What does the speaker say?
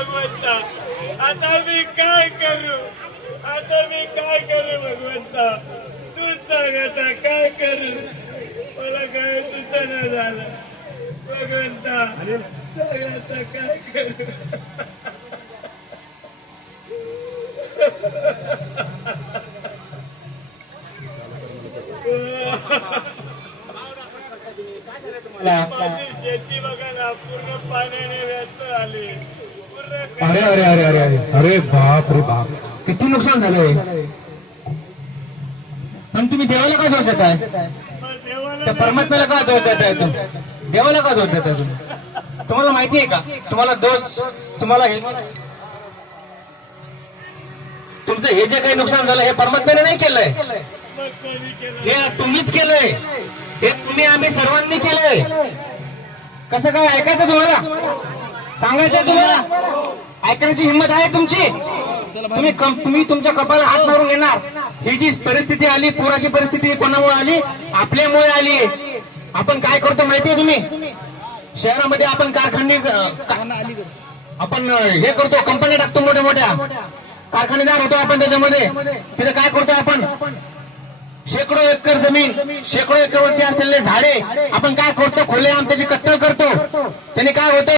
भगवंता आता मी काय करू? आता मी काय करू भगवंता तू सांग आता काय करू? मला काय सुचना झालं. भगवंता सांग आता काय करू? माझी शेती बघा ना पूर्ण पाण्याने व्यस्त आली अरे अरे अरे अरे अरे. अरे बाप रे बाप. किती नुकसान झालंय? पण तुम्ही देवाला का दोष देताय? त्या परमात्म्याला का दोष देताय तुम्ही? देवाला का दोष देताय तुम्ही? तुम्हाला माहिती आहे का? तुम्हाला दोष तुम्हाला हे तुमचं हे जे काही नुकसान झालं हे परमात्म्याने नाही केलंय. हे तुम्हीच केलंय. हे तुम्ही आम्ही सर्वांनी केलंय. कसं काय ऐकायचं तुम्हाला? सांगायचं तुम्हाला? ऐकण्याची हिंमत आहे तुमची? तुम्ही तुम्ही तुमच्या कपाला हात मारून घेणार. ही जी परिस्थिती आली पुराची परिस्थिती कोणामुळे आली? आपल्यामुळे आली. आपण काय करतो माहितीये तुम्ही? शहरामध्ये आपण कारखाने आपण हे करतो कंपन्या टाकतो मोठ्या मोठ्या. कारखानेदार होतो आपण त्याच्यामध्ये. तिथे काय करतो आपण? शेकडो एकर जमीन शेकडो एकरवरती असलेले झाडे. आपण काय करतो? खोले आम त्याची कत्तल करतो. त्याने काय होतं?